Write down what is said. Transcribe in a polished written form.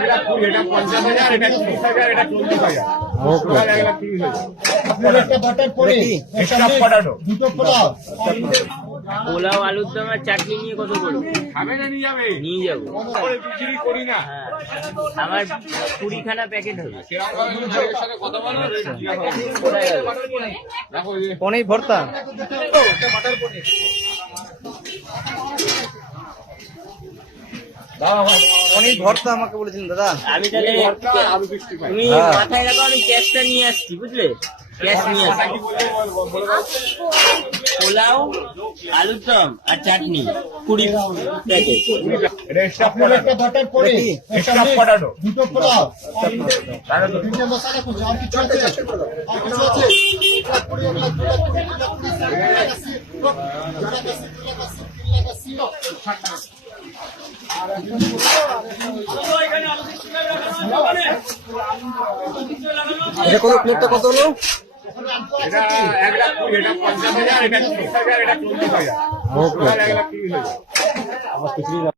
1,20,000, এটা 50,000, এটা 30,000, এটা 40,000। ওকে। 1,30,000। Extra potato. পোলাও আলুর দম আর চাটনি নিয়ে কত করবো? খাবে না নিয়ে যাবে? নিয়ে যাবো। করে বিক্রি করি না। হ্যাঁ, আমার 20খানা প্যাকেট হবে। কথা বলো। দেখো এই যে পনির ভর্তা। পনির ভর্তা আমাকে বলেছিলেন দাদা। আমি তাহলে ভর্তা, আলু 65। তুমি হ্যাঁ। মাথায় রাখো, আমি ক্যাশটা নিয়ে আসছি, বুঝলে? ক্যাশ নিয়ে আসছি। পোলাও আলুর দম আর চাটনি 20 প্যাকেট। এটা এক্সট্রা পটাটো। Extra potato. এটা কত প্লেটটা কত হলো? এটা 1,20,000, এটা 50,000, এটা 30,000, এটা 40,000। ওকে। 1,30,000।